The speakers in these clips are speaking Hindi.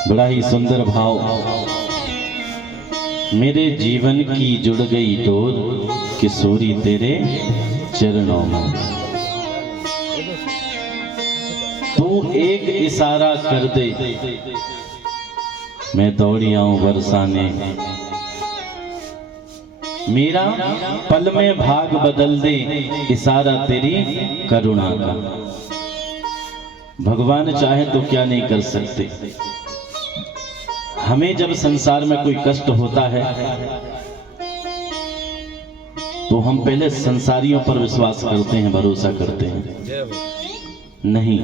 बड़ा ही सुंदर भाव। मेरे जीवन की जुड़ गई डोर किशोरी तेरे चरणों में। तू एक इशारा कर दे मैं दौड़ी आऊं बरसाने। मेरा पल में भाग बदल दे इशारा तेरी करुणा का। भगवान चाहे तो क्या नहीं कर सकते। हमें जब संसार में कोई कष्ट होता है तो हम पहले संसारियों पर विश्वास करते हैं, भरोसा करते हैं। नहीं,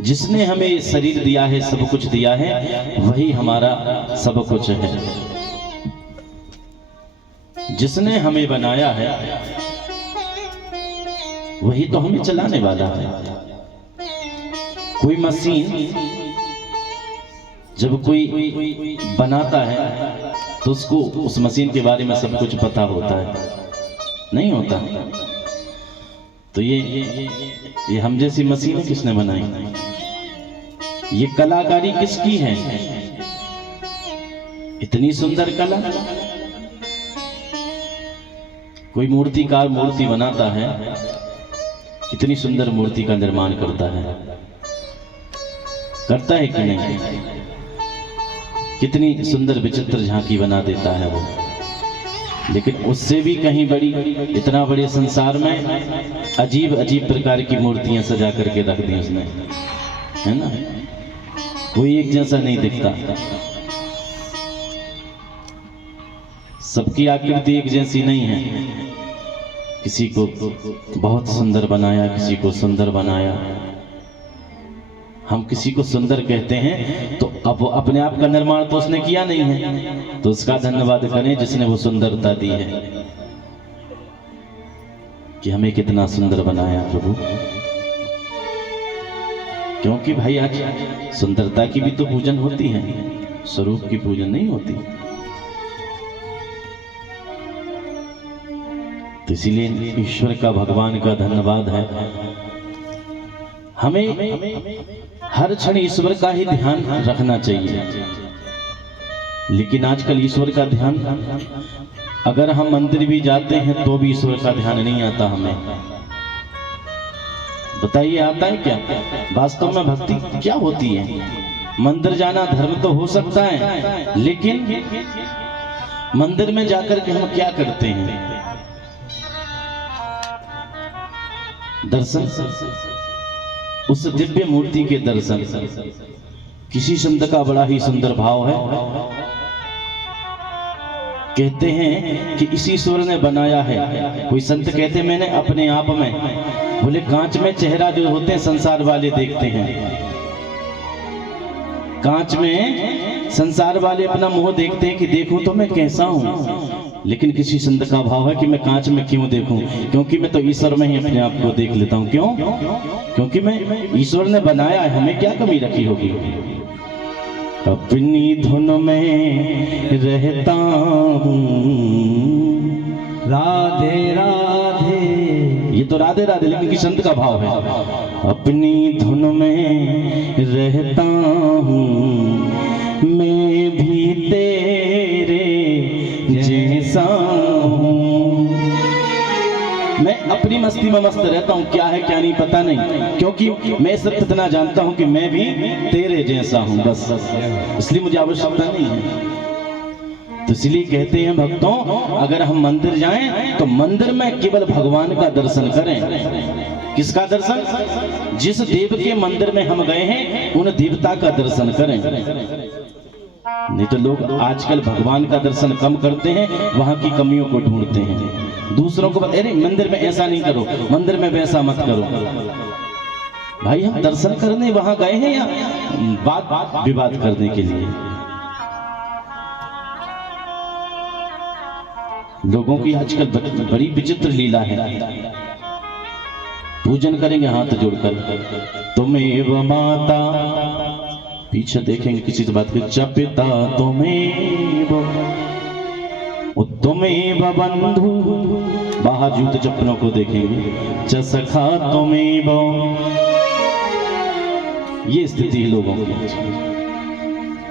जिसने हमें शरीर दिया है, सब कुछ दिया है, वही हमारा सब कुछ है। जिसने हमें बनाया है वही तो हमें चलाने वाला है। कोई मशीन जब कोई बनाता है तो उसको उस मशीन के बारे में सब कुछ पता होता है? नहीं होता। तो ये हम जैसी मशीन किसने बनाई? ये कलाकारी किसकी है? इतनी सुंदर कला। कोई मूर्तिकार मूर्ति बनाता है, कितनी सुंदर मूर्ति का निर्माण करता है कि नहीं? कितनी सुंदर विचित्र झांकी बना देता है वो। लेकिन उससे भी कहीं बड़ी, इतना बड़े संसार में अजीब अजीब प्रकार की मूर्तियां सजा करके रख दी उसने, है ना? कोई एक जैसा नहीं दिखता, सबकी आकृति एक जैसी नहीं है। किसी को बहुत सुंदर बनाया, किसी को सुंदर बनाया। हम किसी को सुंदर कहते हैं तो अब अपने आप का निर्माण तो उसने किया नहीं है, तो उसका धन्यवाद करें जिसने वो सुंदरता दी है कि हमें कितना सुंदर बनाया प्रभु। क्योंकि भाई आज सुंदरता की भी तो पूजन होती है, स्वरूप की पूजन नहीं होती। तो इसीलिए ईश्वर का, भगवान का धन्यवाद है। हमें हर क्षण ईश्वर का ही ध्यान रखना चाहिए। लेकिन आजकल ईश्वर का ध्यान, अगर हम मंदिर भी जाते हैं तो भी ईश्वर का ध्यान नहीं आता हमें। बताइए, आता है क्या? वास्तव में भक्ति क्या होती है? मंदिर जाना धर्म तो हो सकता है, लेकिन मंदिर में जाकर के हम क्या करते हैं? दर्शन, उस दिव्य मूर्ति के दर्शन। किसी संत का बड़ा ही सुंदर भाव है। कहते हैं कि इसी ईश्वर ने बनाया है। कोई संत कहते हैं मैंने अपने आप में, बोले कांच में चेहरा जो होते हैं संसार वाले देखते हैं, कांच में संसार वाले अपना मुंह देखते हैं कि देखूं तो मैं कैसा हूं। लेकिन किसी संत का भाव है कि मैं कांच में क्यों देखूं? क्योंकि मैं तो ईश्वर में ही अपने आप को देख लेता हूं। क्यों? क्योंकि मैं, ईश्वर ने बनाया है, हमें क्या कमी रखी होगी? अपनी धुन में रहता हूं, राधे राधे। ये तो राधे राधे, लेकिन किसी संत का भाव है अपनी धुन में रहता हूं, मैं भी तेरे जैसा हूं। मैं अपनी मस्ती में मस्त रहता हूं, क्या है क्या नहीं पता नहीं, क्योंकि मैं सिर्फ इतना जानता हूं कि मैं भी तेरे जैसा हूं, बस। इसलिए मुझे आवश्यकता नहीं है। तो इसलिए कहते हैं भक्तों, अगर हम मंदिर जाएं तो मंदिर में केवल भगवान का दर्शन करें। किसका दर्शन? जिस देव के मंदिर में हम गए हैं उन देवता का दर्शन करें। नहीं तो लोग आजकल भगवान का दर्शन कम करते हैं, वहां की कमियों को ढूंढते हैं। दूसरों को अरे मंदिर में ऐसा नहीं करो, मंदिर में वैसा मत करो। भाई हम दर्शन करने वहां गए हैं या बात विवाद करने के लिए? लोगों की आजकल बड़ी विचित्र लीला है। पूजन करेंगे हाथ जोड़कर, तुम्हें वो माता, पीछे देखेंगे किसी से बात कर, पिता तुम्हें वो, तुम्हें बंधु, बाहर जूते चप्पलों को देखेंगे, सखा तुम्हें वो, ये स्थिति है लोगों की।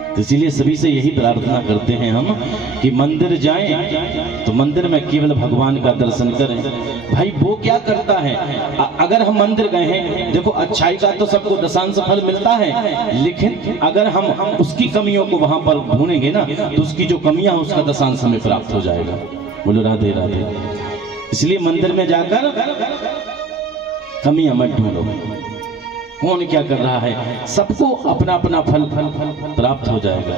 तो इसीलिए सभी से यही प्रार्थना करते हैं हम कि मंदिर जाएं तो मंदिर में केवल भगवान का दर्शन करें। भाई वो क्या करता है, अगर हम मंदिर गए हैं, देखो अच्छाई का तो सबको दशांश फल मिलता है, लेकिन अगर हम उसकी कमियों को वहां पर ढूंढेंगे ना तो उसकी जो कमियां उसका दशांश हमें प्राप्त हो जाएगा। बोलो राधे राधे। इसलिए मंदिर में जाकर कमियां मत ढूंढो। कौन क्या कर रहा है, सबको अपना अपना फल प्राप्त हो जाएगा।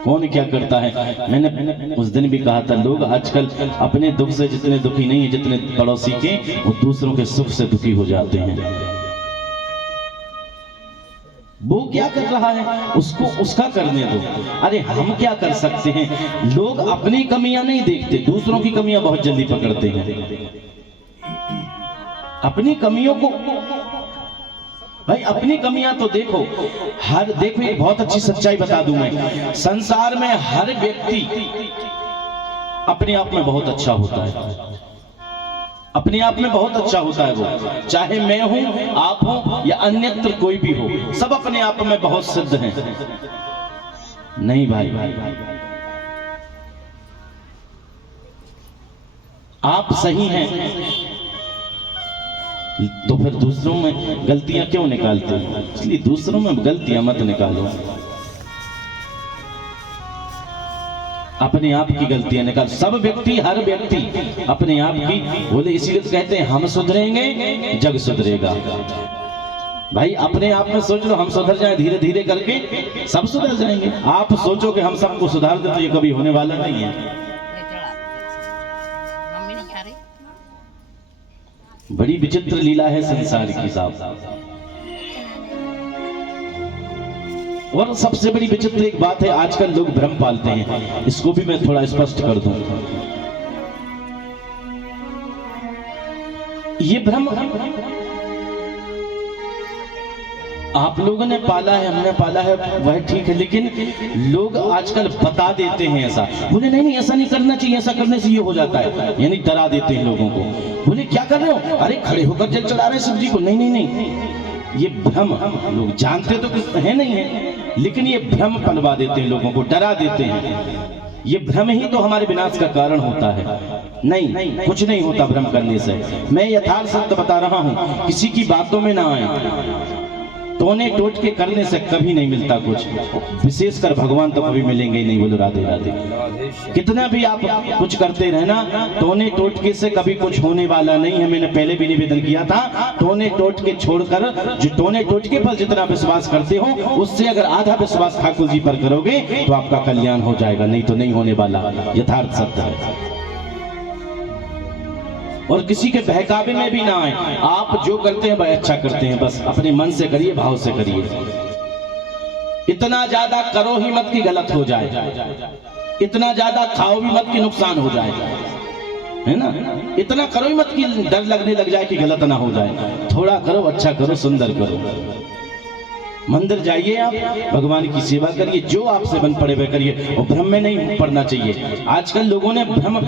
कौन क्या करता है, मैंने उस दिन भी कहा था, लोग आजकल अपने दुख से जितने दुखी नहीं है जितने पड़ोसी के, वो दूसरों के सुख से दुखी हो जाते हैं। वो क्या कर रहा है उसको उसका करने दो। अरे हम क्या कर सकते हैं, लोग अपनी कमियां नहीं देखते, दूसरों की कमियां बहुत जल्दी पकड़ते हैं। अपनी कमियों को, भाई अपनी कमियां तो देखो, देखो एक बहुत अच्छी सच्चाई बता दूं मैं, संसार में हर व्यक्ति अपने आप में बहुत अच्छा होता है, अपने आप में बहुत अच्छा होता है वो, चाहे मैं हूं, आप हो या अन्यत्र कोई भी हो, सब अपने आप में बहुत सिद्ध हैं। नहीं भाई, आप सही हैं तो फिर दूसरों में गलतियां क्यों निकालते हैं? इसलिए दूसरों में गलतियां मत निकालो, अपने आप की गलतियां निकाल। सब व्यक्ति, हर व्यक्ति अपने आप की, बोले इसीलिए तो कहते हैं हम सुधरेंगे जग सुधरेगा। भाई अपने आप में सोच लो, हम सुधर जाएं धीरे धीरे करके सब सुधर जाएंगे। आप सोचो कि हम सबको सुधार दे तो ये कभी होने वाला नहीं है। बड़ी विचित्र लीला है संसार की साहब। और सबसे बड़ी विचित्र एक बात है, आजकल लोग भ्रम पालते हैं, इसको भी मैं थोड़ा स्पष्ट कर दूं। ये भ्रम आप लोगों ने पाला है, हमने पाला है, वह ठीक है, लेकिन लोग आजकल बता देते हैं ऐसा, बोले नहीं नहीं ऐसा नहीं करना चाहिए, ऐसा करने से ये हो जाता है, यानी डरा देते हैं लोगों को। बोले क्या कर रहे हो, अरे खड़े होकर जल चढ़ा रहे शिव जी को। नहीं नहीं नहीं, ये भ्रम, लोग जानते तो कुछ है नहीं है, लेकिन ये भ्रम पलवा देते हैं, लोगों को डरा देते हैं। ये भ्रम ही तो हमारे विनाश का कारण होता है। नहीं, कुछ नहीं होता भ्रम करने से। मैं यथार्थ सत्य बता रहा हूं, किसी की बातों में ना आए, टोने टोट के करने से कभी नहीं मिलता कुछ, विशेषकर भगवान तो कभी मिलेंगे ही नहीं। बोलो राधे राधे। कितना भी आप कुछ करते रहना, टोने टोटके से कभी कुछ होने वाला नहीं है। मैंने पहले भी निवेदन किया था, टोने टोटके छोड़कर जो टोने टोटके पर जितना विश्वास करते हो, उससे अगर आधा विश्वास ठाकुर जी पर करोगे तो आपका कल्याण हो जाएगा, नहीं तो नहीं होने वाला। यथार्थ सत्य है। और किसी के बहकावे में भी ना आए, आप जो करते हैं वह अच्छा करते हैं, बस अपने मन से करिए, भाव से करिए। इतना ज्यादा करो ही मत कि गलत हो जाए, इतना ज्यादा खाओ भी मत कि नुकसान हो जाए, है ना। इतना करो ही मत कि डर लगने लग जाए कि गलत ना हो जाए। थोड़ा करो, अच्छा करो, सुंदर करो। मंदिर जाइए, आप भगवान की सेवा करिए, जो आपसे बन पड़े वह करिए, और भ्रम में नहीं पड़ना चाहिए। आजकल लोगों ने भ्रम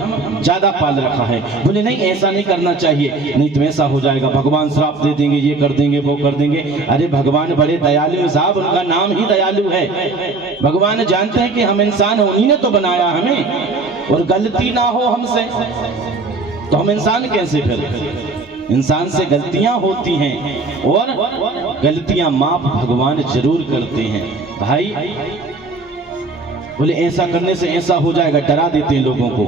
ज्यादा पाल रखा है, बोले नहीं ऐसा नहीं करना चाहिए, नहीं तो ऐसा हो जाएगा, भगवान श्राप दे देंगे, ये कर देंगे, वो कर देंगे। अरे भगवान बड़े दयालु साहब, उनका नाम ही दयालु है। भगवान जानते हैं कि हम इंसान हैं, उन्हीं ने तो बनाया हमें, और गलती ना हो हमसे तो हम इंसान कैसे? फिर इंसान से गलतियां होती हैं, और गलतियां माफ भगवान जरूर करते हैं। भाई बोले ऐसा करने से ऐसा हो जाएगा, डरा देते हैं लोगों को।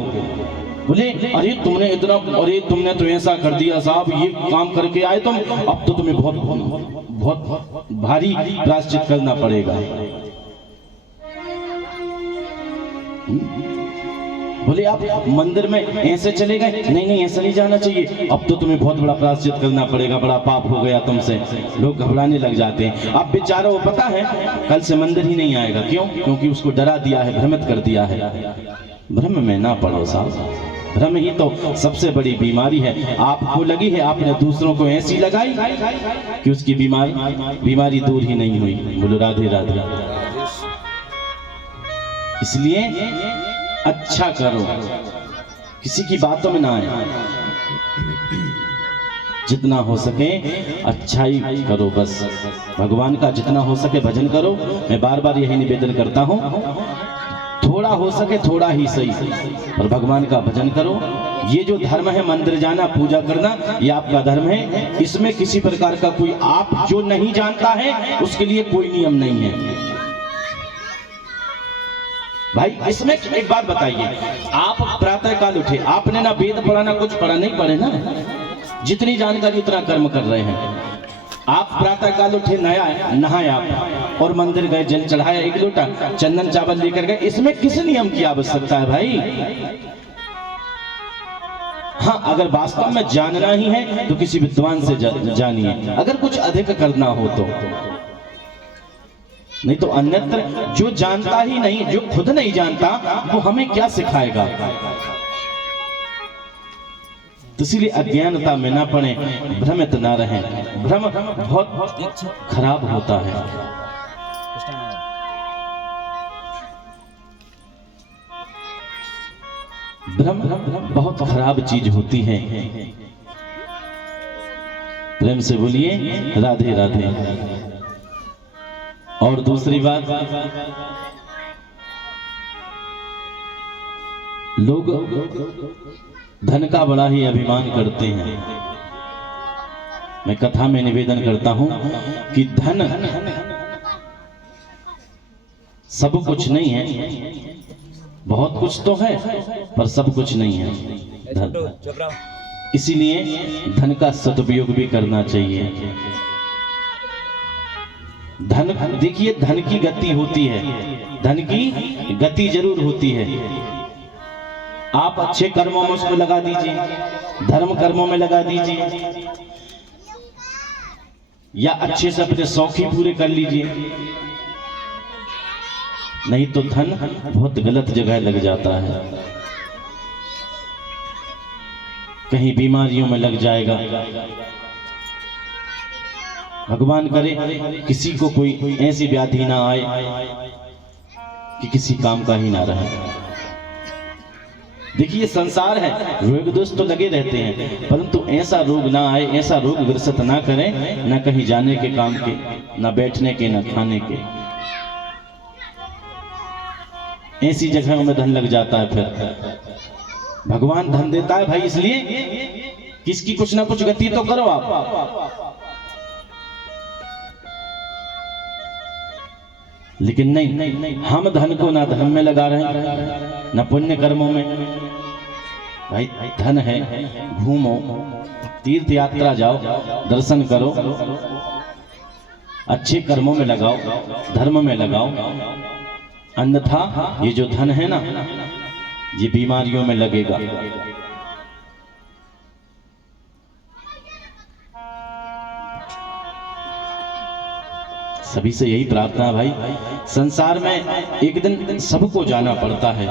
बोले अरे तुमने इतना, अरे तुमने तो ऐसा कर दिया साहब, ये काम करके आए तुम, अब तो तुम्हें बहुत बहुत भारी प्रायश्चित करना पड़ेगा। बोले आप मंदिर में ऐसे चले गए, नहीं नहीं ऐसा नहीं जाना चाहिए, अब तो तुम्हें बहुत बड़ा प्रायश्चित करना पड़ेगा, बड़ा पाप हो गया तुमसे। लोग घबराने लग जाते हैं। अब बेचारा वो पता है कल से मंदिर ही नहीं आएगा, क्यों? क्योंकि उसको डरा दिया है, भ्रमित कर दिया है। भ्रम में ना पड़ो साहब, भ्रम ही तो सबसे बड़ी बीमारी है। आपको लगी है, आपने दूसरों को ऐसी लगाई कि उसकी बीमारी दूर ही नहीं हुई। बोलो राधे राधे। इसलिए अच्छा करो, किसी की बातों में ना आए। जितना हो सके अच्छाई करो, बस भगवान का जितना हो सके भजन करो। मैं बार बार यही निवेदन करता हूँ, थोड़ा हो सके थोड़ा ही सही, और भगवान का भजन करो। ये जो धर्म है मंदिर जाना पूजा करना, ये आपका धर्म है, इसमें किसी प्रकार का कोई आप जो नहीं जानता है उसके लिए कोई नियम नहीं है भाई। इसमें एक बात बताइए, आप प्रातः काल उठे, आपने ना वेद पढ़ा ना कुछ पढ़ा, नहीं पढ़े ना, जितनी जानकारी उतना कर्म कर रहे हैं। आप प्रातः काल उठे, नहाए आप और मंदिर गए, जल चढ़ाया, एक लोटा चंदन चावल लेकर गए, इसमें किस नियम की आवश्यकता है भाई? हाँ, अगर वास्तव में जानना ही है तो किसी विद्वान से जानिए, अगर कुछ अधिक करना हो तो, नहीं तो अन्यत्र जो जानता ही नहीं, जो खुद नहीं जानता, वो हमें क्या सिखाएगा? तो इसलिए अज्ञानता में ना पड़े, भ्रमित ना रहें। भ्रम बहुत खराब होता है। भ्रम बहुत खराब चीज होती है। प्रेम से बोलिए राधे राधे। और दूसरी बात, लोग धन का बड़ा ही अभिमान करते हैं। मैं कथा में निवेदन करता हूं कि धन सब कुछ नहीं है, बहुत कुछ तो है पर सब कुछ नहीं है धन। इसीलिए धन का सदुपयोग भी करना चाहिए। धन, देखिए धन की गति होती है, धन की गति जरूर होती है। आप अच्छे कर्मों में उसको लगा दीजिए, धर्म कर्मों में लगा दीजिए, या अच्छे से अपने शौक ही पूरे कर लीजिए, नहीं तो धन बहुत गलत जगह लग जाता है। कहीं बीमारियों में लग जाएगा। भगवान करे किसी को कोई ऐसी व्याधि ना आए कि किसी काम का ही ना रहे। देखिए संसार है, रोग दोष तो लगे रहते हैं, परंतु ऐसा रोग ना आए, ऐसा रोग ग्रसित ना करें, ना कहीं जाने के काम के, ना बैठने के, ना खाने के। ऐसी जगहों में धन लग जाता है। फिर भगवान धन देता है भाई, इसलिए किसकी कुछ ना कुछ गति तो करो आप। लेकिन नहीं, हम धन को ना धर्म में लगा रहे हैं, ना पुण्य कर्मों में। भाई धन है, घूमो, तीर्थ यात्रा जाओ, दर्शन करो, अच्छे कर्मों में लगाओ, धर्म में लगाओ। अन्यथा ये जो धन है ना, ये बीमारियों में लगेगा। सभी से यही प्रार्थना है भाई, संसार में एक दिन सबको जाना पड़ता है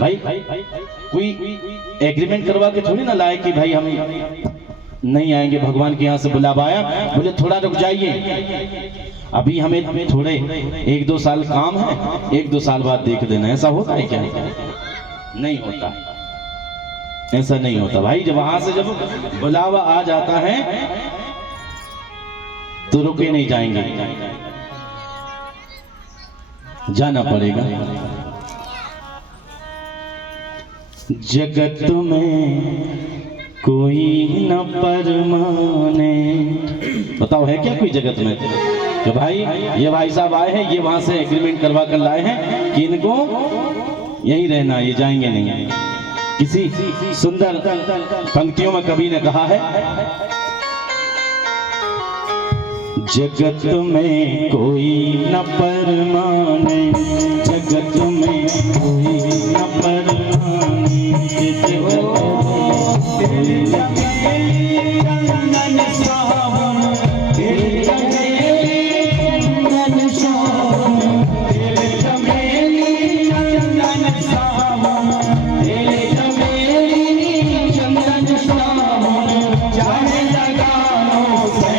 भाई। कोई एग्रीमेंट करवा के थोड़ी ना लाए कि भाई हम नहीं आएंगे, भगवान के यहाँ से बुलावा आया, बोले थोड़ा रुक जाइए, अभी हमें थोड़े 1-2 साल काम है, 1-2 साल बाद देख देना। ऐसा होता है क्या? नहीं होता, ऐसा नहीं होता भाई। जब वहां से जब बुलावा आ जाता है तो रुके नहीं जाएंगे, जाना पड़ेगा। जगत में कोई न परमाने, बताओ है क्या कोई जगत में कि भाई ये भाई साहब आए हैं, ये वहां से एग्रीमेंट करवा कर लाए हैं कि इनको यहीं रहना, ये जाएंगे नहीं। किसी सुंदर पंक्तियों में कवि ने कहा है, जगत में कोई न परमाने, जगत में कोई न परमाने, चंदन सावन, तेरे चंदन सावन, तेरे चमेली चंदन सावन, तेरे चमेली चंदन सावन, जाने लगानो से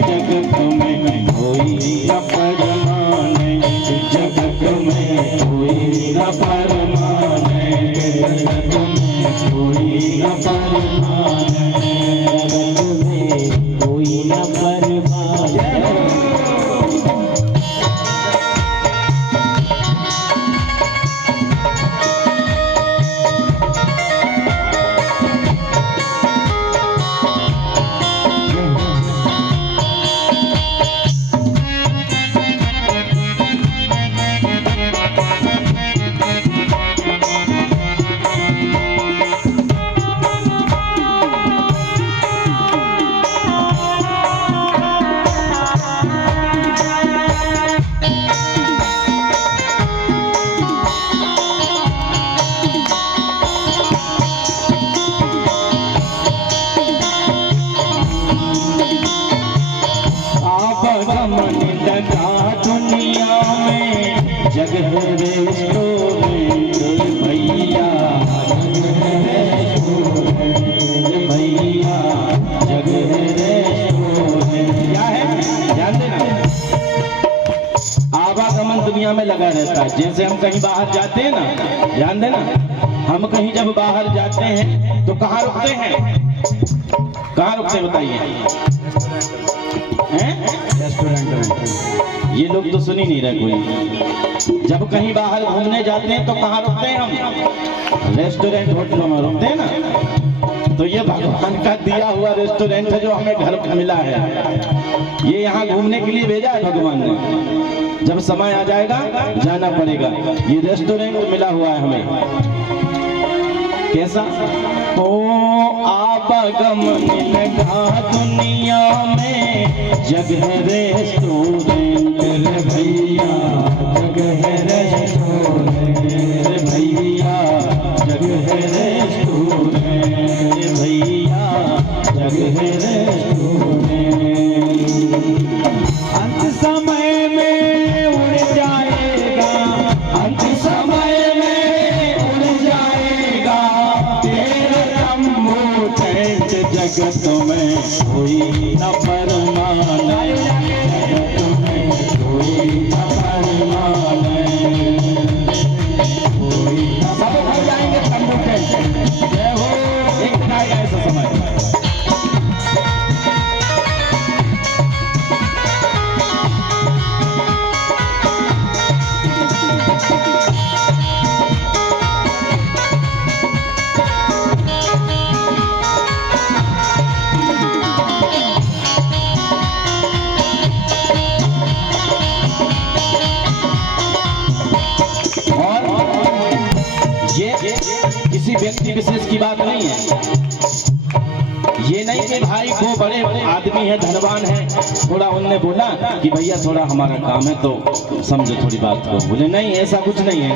जगत में कोई न परमाने, जगत में कोई न परमाने। में लगा रहता है। जैसे हम कहीं बाहर जाते हैं ना, ध्यान देना, हम कहीं जब बाहर जाते हैं तो कहाँ रुकते हैं? कहाँ रुकते हैं बताइए? रेस्टोरेंट में। ये लोग तो सुन ही नहीं रहे कोई। जब कहीं बाहर घूमने जाते हैं तो कहाँ रुकते हैं हम? रेस्टोरेंट, होटलों में रुकते हैं ना। तो ये भगवान का दिया हुआ रेस्टोरेंट है जो हमें घर पर मिला है। ये यहाँ घूमने के लिए भेजा है भगवान ने। जब समय आ जाएगा जाना पड़ेगा। ये रेस्टोरेंट मिला हुआ है हमें। कैसा? ओ आवागमन लगा दुनिया में, जगह रेस्टोरेंट रे भैया, जगह रेस्टोरेंट रे भैया, जगह रेस्टोरेंट रे भैया, जगह रेस्टोरेंट। अंत समय में उड़ जाएगा, अंत समय में उड़ जाएगा तेरा जम्बो टेंट। जगत में कोई न परमाने, जगत में कोई न परमाने, कोई न। सब हो जाएंगे जम्बो टेंट। जय हो। एक दिन आएगा ऐसा समय। किसी व्यक्ति विशेष की बात नहीं है। ये नहीं कि भाई वो बड़े आदमी है, धनवान है, थोड़ा उनने बोला कि भैया थोड़ा हमारा काम है तो समझो थोड़ी बात को। बोले नहीं, ऐसा कुछ नहीं है।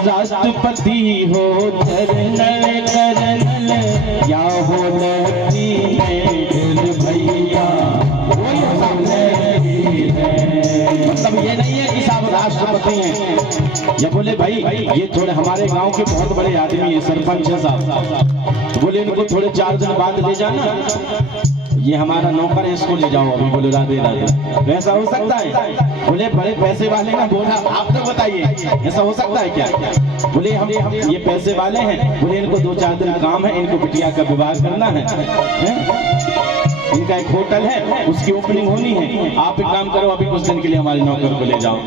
राष्ट्रपति हो जनरल कर्नल या हो लेफ्टिनेंट भैया, मतलब ये नहीं है कि साहब राष्ट्रपति हैं। या बोले भाई ये थोड़े हमारे गांव के बहुत बड़े आदमी है, सरपंच है साहब, तो बोले इनको थोड़े 4 दिन बाद ले जाना, ये हमारा नौकर है, इसको ले जाओ अभी। बोले राधे राधे। वैसा हो सकता है? बोले बड़े पैसे वाले का बोला, आप तो बताइए ऐसा हो सकता है क्या? बोले हम ये पैसे वाले हैं, बोले इनको 2-4 दिन काम है, इनको बिटिया का विवाह करना है, इनका एक होटल है, उसकी ओपनिंग होनी है, आप एक काम करो अभी कुछ दिन के लिए हमारे नौकर को ले जाओ।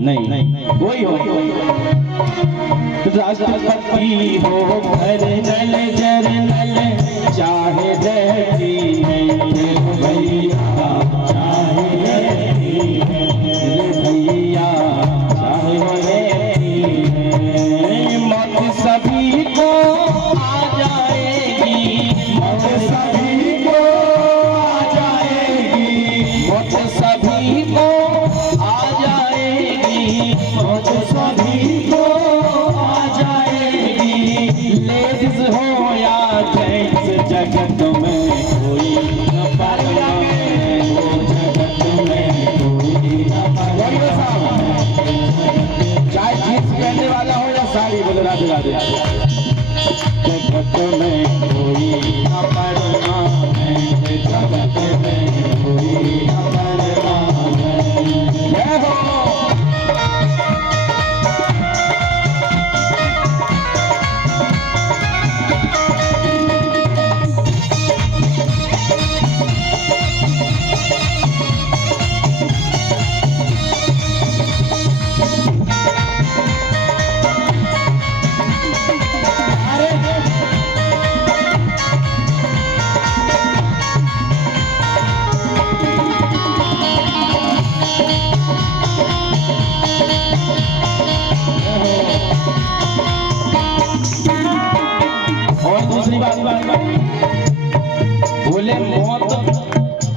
नहीं, कोई हो राष्ट्रपति हो कर्नल जरनल चाहे लेफ्टिनेंट भैया, चाहे लेफ्टिनेंट भैया, चाहे लेफ्टिनेंट, मौत सभी को आ जाएगी, मौत सभी को आ जाएगी, मौत सभी को आ जाएगी, मौत सभी को आ जाएगी। लेडीज हो या जेंट्स, जगत में कोई न परमाने,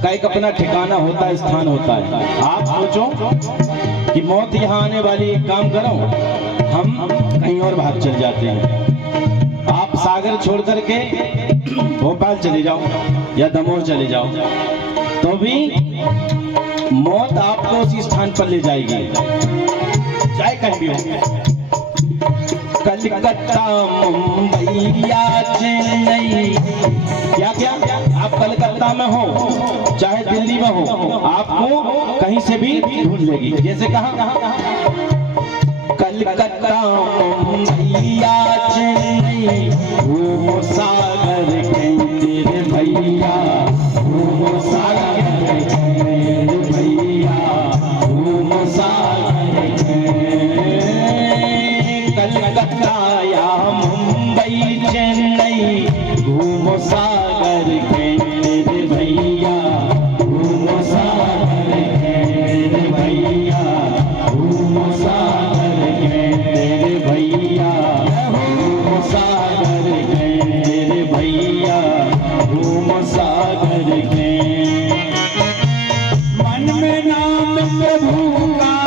का एक अपना ठिकाना होता है, स्थान होता है। आप सोचो कि मौत यहाँ आने वाली, एक काम करो, हम कहीं और भाग चल जाते हैं। आप सागर छोड़ करके भोपाल चले जाओ या दमोह चले जाओ, तो भी मौत आपको उसी स्थान पर ले जाएगी, चाहे कहीं भी हो। कलकत्ता, मुंबई या चेन्नई, क्या क्या आप कलकत्ता में हो चाहे दिल्ली में हो, आपको कहीं से भी ढूंढ लेगी। जैसे कहाँ, कलकत्ता, मुंबई या चेन्नई, घूमो सागर के तेरे भैया, घूमो सागर के तेरे भैया, घूमो सागर के। कलकत्ता या मुंबई चेन्नई, घूमो सागर के तेरे भैया, घूमो सागर के तेरे भैया, घूमो सागर के तेरे भैया, घूमो सागर के तेरे भैया, घूमो सागर के। मन में नाम प्रभु का